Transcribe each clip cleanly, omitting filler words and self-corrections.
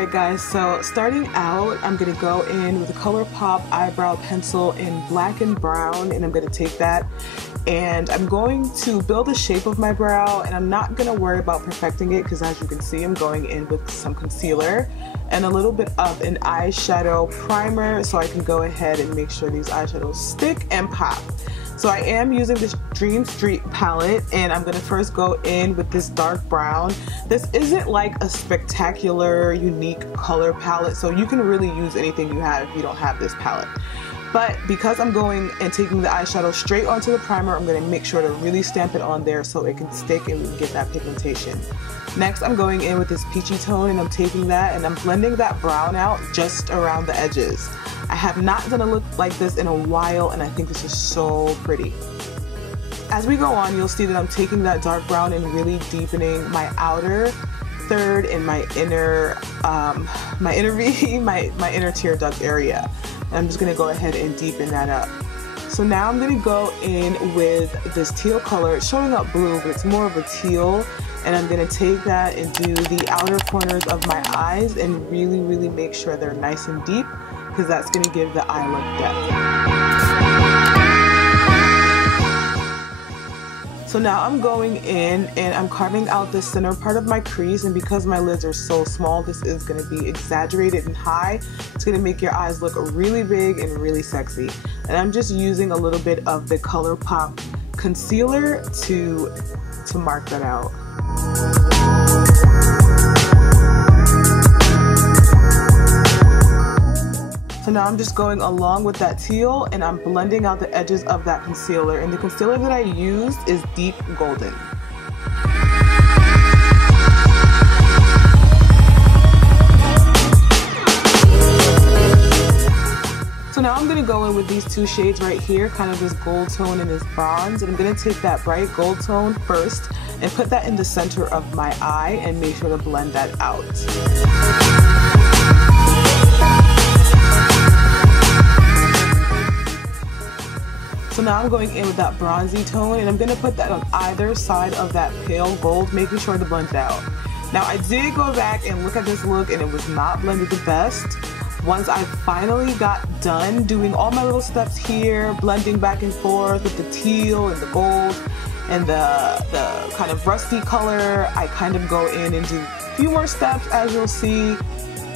Alright guys, so starting out, I'm going to go in with a ColourPop eyebrow pencil in black and brown, and I'm going to take that and I'm going to build the shape of my brow, and I'm not going to worry about perfecting it because as you can see I'm going in with some concealer and a little bit of an eyeshadow primer so I can go ahead and make sure these eyeshadows stick and pop. So I am using this Dream Street palette, and I'm going to first go in with this dark brown. This isn't like a spectacular, unique color palette, so you can really use anything you have if you don't have this palette. But because I'm going and taking the eyeshadow straight onto the primer, I'm going to make sure to really stamp it on there so it can stick and we can get that pigmentation. Next, I'm going in with this peachy tone, and I'm taking that and I'm blending that brown out just around the edges. I have not done a look like this in a while, and I think this is so pretty. As we go on, you'll see that I'm taking that dark brown and really deepening my outer third and my inner V, my inner tear duct area. And I'm just going to go ahead and deepen that up. So now I'm going to go in with this teal color. It's showing up blue, but it's more of a teal. And I'm going to take that and do the outer corners of my eyes and really make sure they're nice and deep, because that's going to give the eye look depth. So now I'm going in and I'm carving out the center part of my crease, and because my lids are so small, this is going to be exaggerated and high. It's going to make your eyes look really big and really sexy. And I'm just using a little bit of the ColourPop concealer to mark that out. So now I'm just going along with that teal and I'm blending out the edges of that concealer, and the concealer that I used is deep golden. So now I'm going to go in with these two shades right here, kind of this gold tone and this bronze, and I'm going to take that bright gold tone first and put that in the center of my eye and make sure to blend that out. So now I'm going in with that bronzy tone, and I'm going to put that on either side of that pale gold, making sure to blend it out. Now I did go back and look at this look, and it was not blended the best. Once I finally got done doing all my little steps here, blending back and forth with the teal and the gold and the kind of rusty color, I kind of go in and do a few more steps, as you'll see.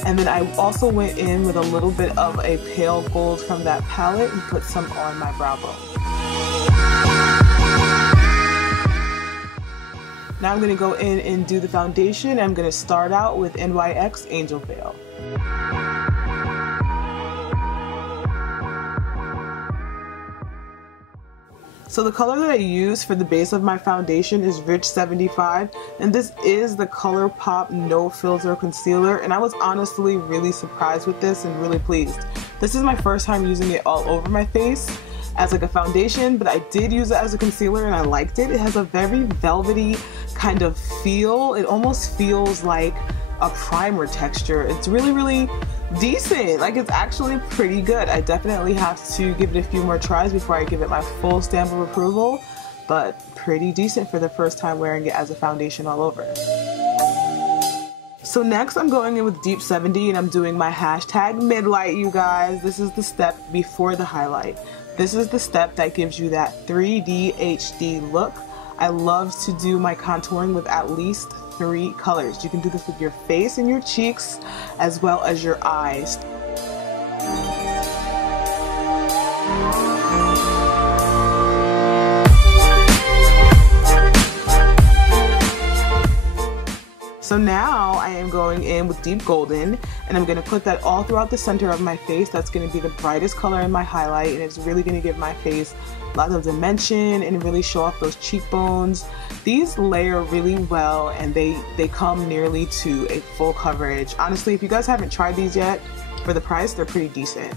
And then I also went in with a little bit of a pale gold from that palette and put some on my brow bone. Now I'm going to go in and do the foundation. I'm going to start out with NYX Angel Veil. So the color that I use for the base of my foundation is Rich 75, and this is the ColourPop No Filter Concealer, and I was honestly really surprised with this and really pleased. This is my first time using it all over my face as like a foundation, but I did use it as a concealer and I liked it. It has a very velvety kind of feel. It almost feels like a primer texture. It's really decent. Like, it's actually pretty good. I definitely have to give it a few more tries before I give it my full stamp of approval, but pretty decent for the first time wearing it as a foundation all over. So next I'm going in with Deep 70 and I'm doing my hashtag midlight, you guys. This is the step before the highlight. This is the step that gives you that 3D HD look. I love to do my contouring with at least 3 colors. You can do this with your face and your cheeks as well as your eyes. So now I am going in with Deep Golden, and I'm going to put that all throughout the center of my face. That's going to be the brightest color in my highlight, and it's really going to give my face lots of dimension and really show off those cheekbones. These layer really well, and they come nearly to a full coverage. Honestly, if you guys haven't tried these yet, for the price, they're pretty decent.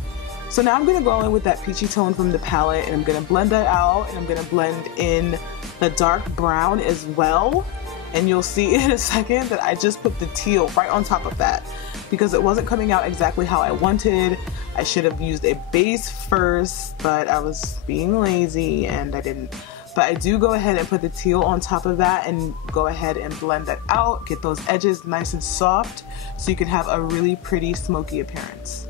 So now I'm going to go in with that peachy tone from the palette, and I'm going to blend that out, and I'm going to blend in the dark brown as well. And you'll see in a second that I just put the teal right on top of that because it wasn't coming out exactly how I wanted. I should have used a base first, but I was being lazy and I didn't. But I do go ahead and put the teal on top of that and go ahead and blend that out, get those edges nice and soft so you can have a really pretty smoky appearance.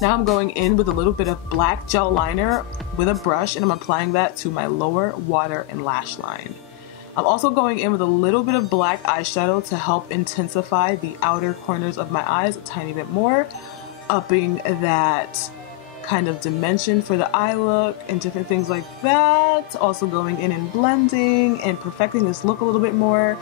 Now I'm going in with a little bit of black gel liner with a brush, and I'm applying that to my lower water and lash line. I'm also going in with a little bit of black eyeshadow to help intensify the outer corners of my eyes a tiny bit more, upping that kind of dimension for the eye look and different things like that. Also going in and blending and perfecting this look a little bit more.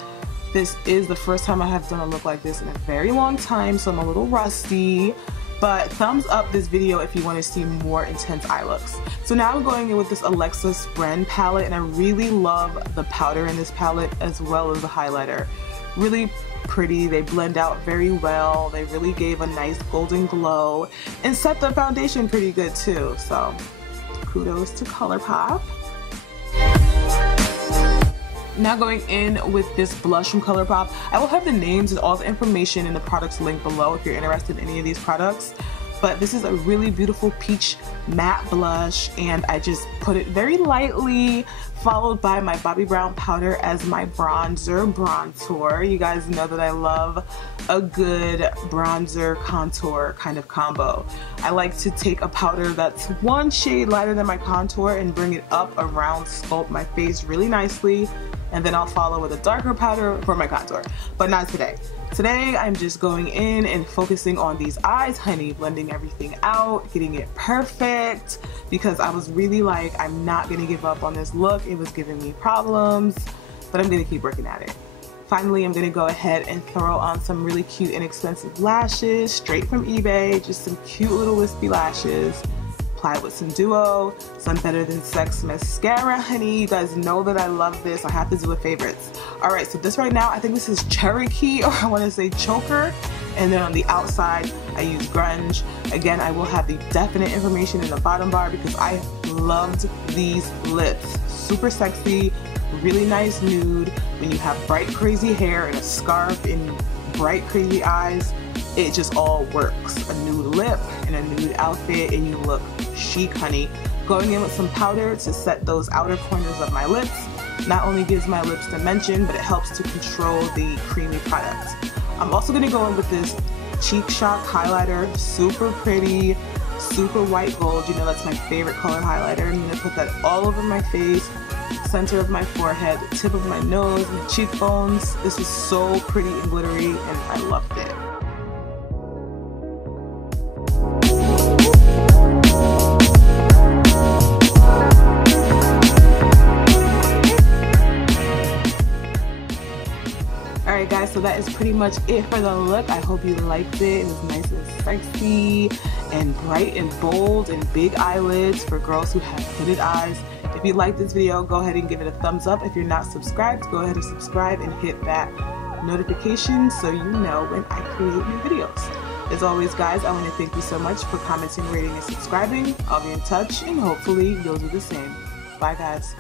This is the first time I have done a look like this in a very long time, so I'm a little rusty. But thumbs up this video if you want to see more intense eye looks. So now I'm going in with this Alexa Spren palette, and I really love the powder in this palette as well as the highlighter. Really pretty, they blend out very well, they really gave a nice golden glow and set the foundation pretty good too, so kudos to ColourPop. Now going in with this blush from ColourPop. I will have the names and all the information in the products link below if you're interested in any of these products. But this is a really beautiful peach matte blush, and I just put it very lightly, followed by my Bobbi Brown powder as my bronzer. You guys know that I love a good bronzer contour kind of combo. I like to take a powder that's one shade lighter than my contour and bring it up around, sculpt my face really nicely, and then I'll follow with a darker powder for my contour, but not today. Today I'm just going in and focusing on these eyes, honey, blending everything out, getting it perfect, because I was really like, I'm not gonna give up on this look. It was giving me problems, but I'm gonna keep working at it. Finally, I'm gonna go ahead and throw on some really cute inexpensive lashes straight from eBay, just some cute little wispy lashes. Apply it with some Duo, some Better Than Sex mascara, honey. You guys know that I love this. I have to do a favorites. All right, so this right now, I think this is Cherokee, or I want to say Choker. And then on the outside, I use Grunge. Again, I will have the definite information in the bottom bar because I loved these lips. Super sexy, really nice nude. When you have bright, crazy hair and a scarf and bright, crazy eyes, it just all works. A nude lip and a nude outfit, and you look chic, honey. Going in with some powder to set those outer corners of my lips not only gives my lips dimension, but it helps to control the creamy product. I'm also going to go in with this Cheek Shock highlighter, super pretty, super white gold. You know that's my favorite color highlighter. I'm going to put that all over my face, center of my forehead, tip of my nose, my cheekbones. This is so pretty and glittery, and I loved it. Alright guys, so that is pretty much it for the look. I hope you liked it. It was nice and sexy and bright and bold and big eyelids for girls who have hooded eyes. If you like this video, go ahead and give it a thumbs up. If you're not subscribed, go ahead and subscribe and hit that notification so you know when I create new videos. As always guys, I want to thank you so much for commenting, rating, and subscribing. I'll be in touch and hopefully you'll do the same. Bye guys.